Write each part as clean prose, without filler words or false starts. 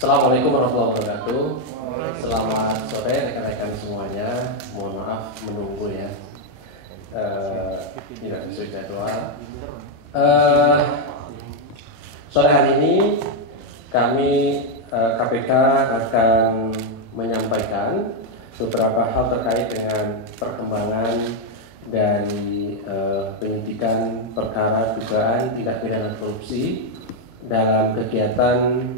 Assalamualaikum warahmatullahi wabarakatuh. Selamat sore rekan-rekan semuanya. Mohon maaf menunggu ya. Tidak sesuai jadwal. Sore hari ini kami KPK akan menyampaikan beberapa hal terkait dengan perkembangan dari penyidikan perkara dugaan tindak pidana korupsi dalam kegiatan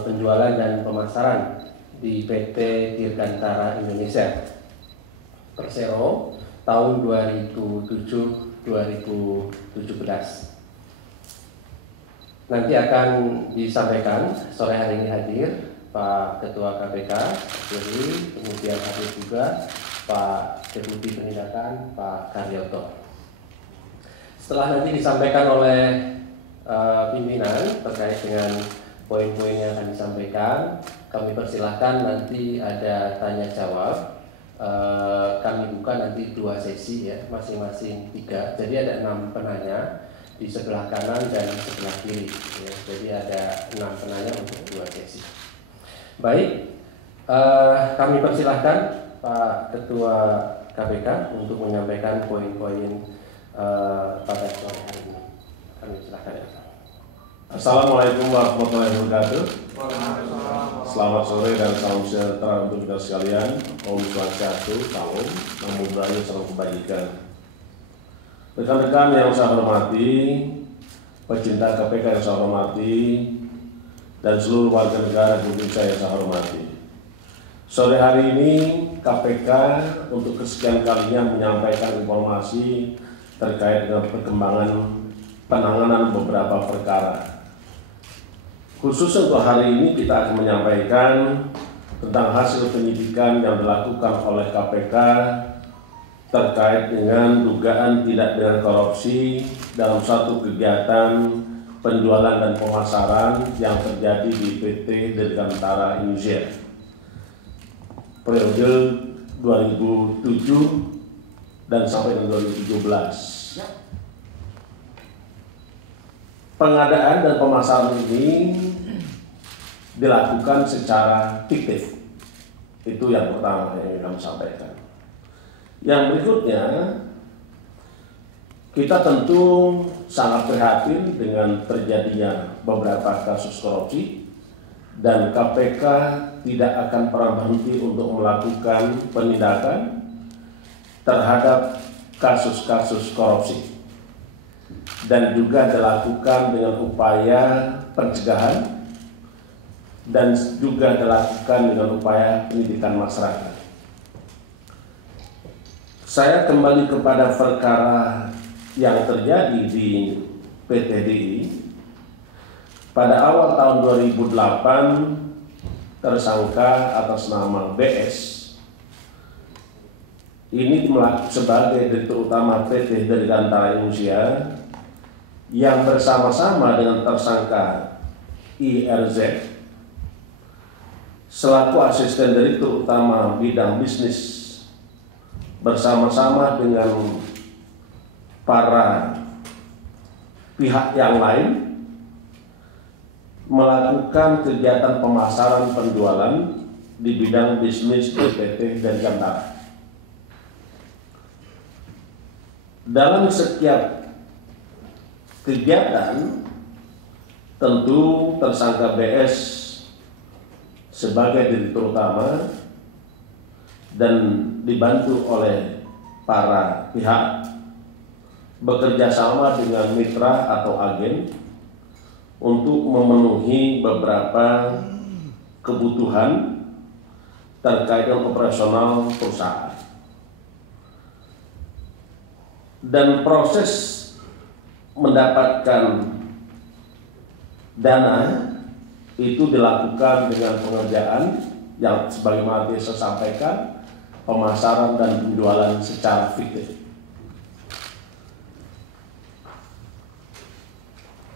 penjualan dan pemasaran di PT Dirgantara Indonesia Persero tahun 2007-2017. Nanti akan disampaikan sore hari ini hadir Pak Ketua KPK, Firly, kemudian hadir juga Pak Deputi Penindakan, Pak Karyoto. Setelah nanti disampaikan oleh pimpinan terkait dengan poin-poin yang akan disampaikan, kami persilahkan nanti ada tanya jawab. Kami buka nanti 2 sesi ya, masing-masing 3. Jadi ada 6 penanya di sebelah kanan dan di sebelah kiri. Ya. Jadi ada 6 penanya untuk 2 sesi. Baik, kami persilahkan Pak Ketua KPK untuk menyampaikan poin-poin pada sore hari ini. Kami silakan ya. Assalamualaikum warahmatullahi wabarakatuh. Selamat sore dan salam sejahtera untuk kita sekalian. Om Swastiastu, salam, namo buddhaya, salam kebajikan. Rekan-rekan yang saya hormati, pecinta KPK yang saya hormati, dan seluruh warga negara Indonesia yang saya hormati. Sore hari ini KPK untuk kesekian kalinya menyampaikan informasi terkait dengan perkembangan penanganan beberapa perkara. Khusus untuk hari ini kita akan menyampaikan tentang hasil penyidikan yang dilakukan oleh KPK terkait dengan dugaan tindak pidana korupsi dalam satu kegiatan penjualan dan pemasaran yang terjadi di PT Dirgantara Indonesia periode 2007 dan sampai dengan 2017. Pengadaan dan pemasaran ini dilakukan secara fiktif. Itu yang pertama yang kami sampaikan. Yang berikutnya, kita tentu sangat prihatin dengan terjadinya beberapa kasus korupsi dan KPK tidak akan pernah berhenti untuk melakukan penindakan terhadap kasus-kasus korupsi dan juga dilakukan dengan upaya pencegahan dan juga dilakukan dengan upaya pendidikan masyarakat. Saya kembali kepada perkara yang terjadi di PT DI. Pada awal tahun 2008, tersangka atas nama BS ini sebagai Direktur Utama PT Dirgantara Indonesia yang bersama-sama dengan tersangka IRZ selaku Asisten Direktur Utama bidang bisnis bersama-sama dengan para pihak yang lain melakukan kegiatan pemasaran penjualan di bidang bisnis PT Dirgantara. Dalam setiap kegiatan, tentu tersangka BS sebagai direktur utama dan dibantu oleh para pihak bekerja sama dengan mitra atau agen untuk memenuhi beberapa kebutuhan terkait dengan operasional perusahaan. Dan proses mendapatkan dana itu dilakukan dengan pengerjaan yang sebagaimana saya sampaikan, pemasaran dan penjualan secara fiktif.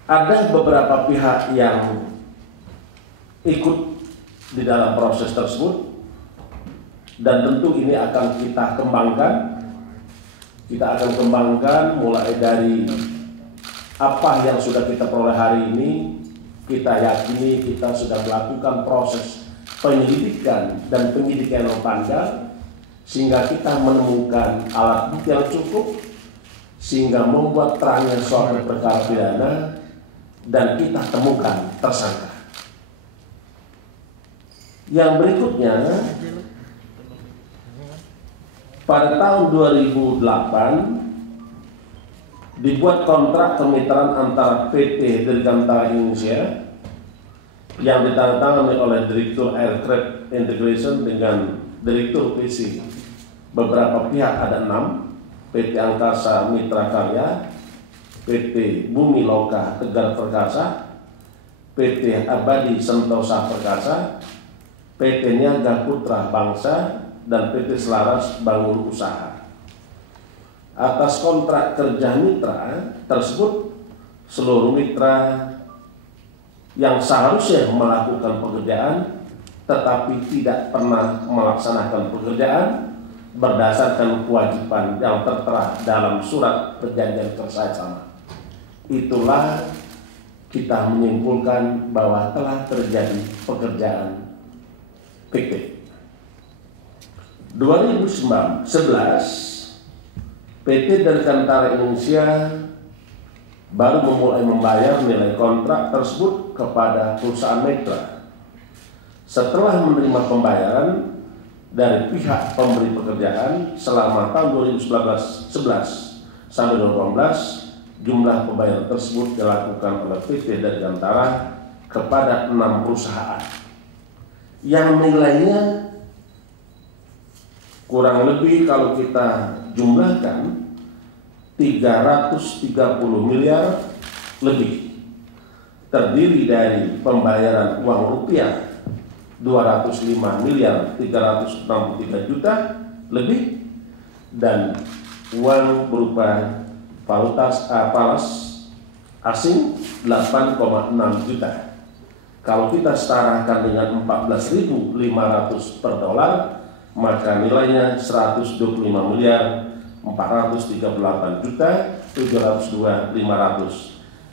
Ada beberapa pihak yang ikut di dalam proses tersebut dan tentu ini akan kita kembangkan. Kita akan kembangkan mulai dari apa yang sudah kita peroleh hari ini kita yakini kita sudah melakukan proses penyelidikan dan penyidikan yang panjang sehingga kita menemukan alat bukti yang cukup sehingga membuat terangnya suatu perkara pidana dan kita temukan tersangka. Yang berikutnya, pada tahun 2008 dibuat kontrak kemitraan antara PT Dirgantara Indonesia yang ditandatangani oleh Direktur Aircraft Integration dengan Direktur PC. Beberapa pihak ada 6, PT Angkasa Mitra Karya, PT Bumi Loka Tegar Perkasa, PT Abadi Sentosa Perkasa, PT Niaga Putra Bangsa, dan PT Selaras Bangun Usaha. Atas kontrak kerja mitra tersebut, seluruh mitra yang seharusnya melakukan pekerjaan tetapi tidak pernah melaksanakan pekerjaan berdasarkan kewajiban yang tertera dalam surat perjanjian kerjasama. Itulah kita menyimpulkan bahwa telah terjadi pekerjaan fiktif. 2011 PT Dirgantara Indonesia baru memulai membayar nilai kontrak tersebut kepada perusahaan mitra. Setelah menerima pembayaran dari pihak pemberi pekerjaan selama tahun 2011 sampai 2018, jumlah pembayaran tersebut dilakukan oleh PT Dirgantara kepada 6 perusahaan yang nilainya kurang lebih kalau kita jumlahkan 330 miliar lebih, terdiri dari pembayaran uang rupiah 205 miliar 363 juta lebih dan uang berupa falas asing 8,6 juta. Kalau kita setarakan dengan 14.500 per dolar, maka nilainya 125 miliar 438 juta 702.500,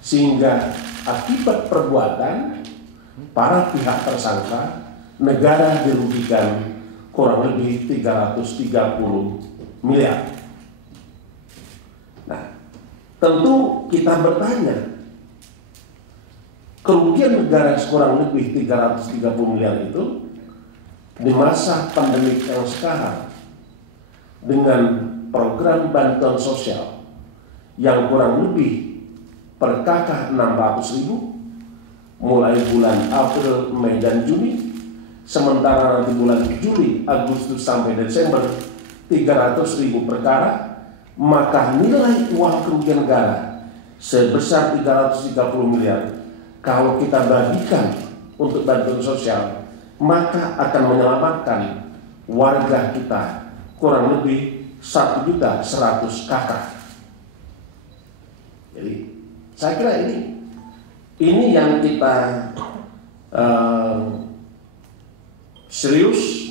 sehingga akibat perbuatan para pihak tersangka negara dirugikan kurang lebih 330 miliar. Nah, tentu kita bertanya, kerugian negara kurang lebih 330 miliar itu di masa pandemi yang sekarang dengan program bantuan sosial yang kurang lebih per kakak 600.000 mulai bulan April, Mei, dan Juni, sementara di bulan Juli, Agustus sampai Desember 300.000 per kakak, maka nilai uang kerugian negara sebesar 330 miliar kalau kita bagikan untuk bantuan sosial, maka akan menyelamatkan warga kita kurang lebih 1.100.000 kakak. Jadi saya kira ini yang kita serius,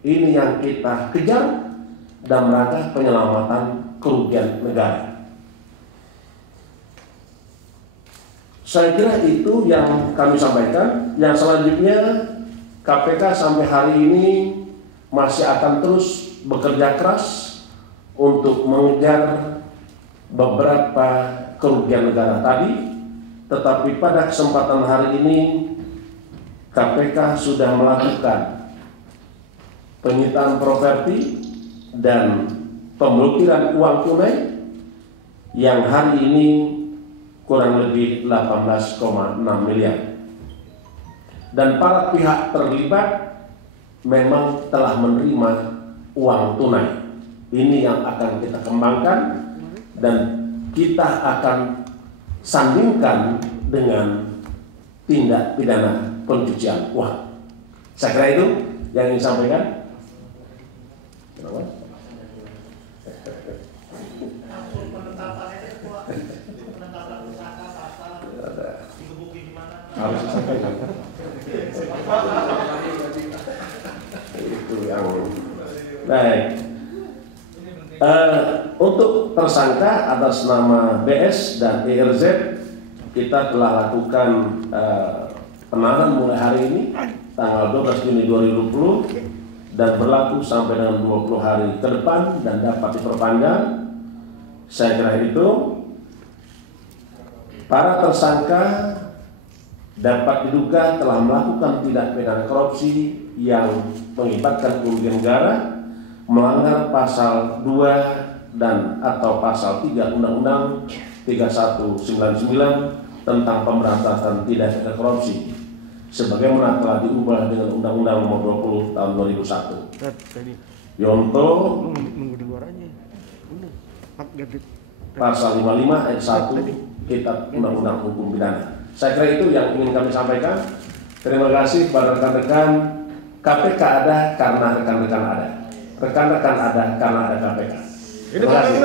ini yang kita kejar dalam rangka penyelamatan kerugian negara. Saya kira itu yang kami sampaikan. Yang selanjutnya, KPK sampai hari ini masih akan terus bekerja keras untuk mengejar beberapa kerugian negara tadi, tetapi pada kesempatan hari ini KPK sudah melakukan penyitaan properti dan pemblokiran uang tunai yang hari ini kurang lebih 18,6 miliar. Dan para pihak terlibat memang telah menerima uang tunai. Ini yang akan kita kembangkan dan kita akan sandingkan dengan tindak pidana pencucian uang. Saya kira itu yang ingin sampaikan. Harus disampaikan. Itu yang baik. Untuk tersangka atas nama BS dan ERZ kita telah lakukan penahanan mulai hari ini tanggal 12 Juni 2020 dan berlaku sampai dengan 20 hari ke depan dan dapat diperpanjang. Saya kira itu para tersangka dapat diduga telah melakukan tindak pidana korupsi yang mengakibatkan kerugian negara, melanggar pasal 2 dan atau pasal 3 Undang-Undang 3199 tentang pemberantasan tindak pidana korupsi sebagaimana telah diubah dengan Undang-Undang Nomor 20 Tahun 2001. Yonto pasal 55 ayat 1 Kitab Undang-Undang Hukum Pidana. Saya kira itu yang ingin kami sampaikan. Terima kasih kepada rekan-rekan. KPK ada karena rekan-rekan ada. Rekan-rekan ada karena ada KPK. Terima kasih.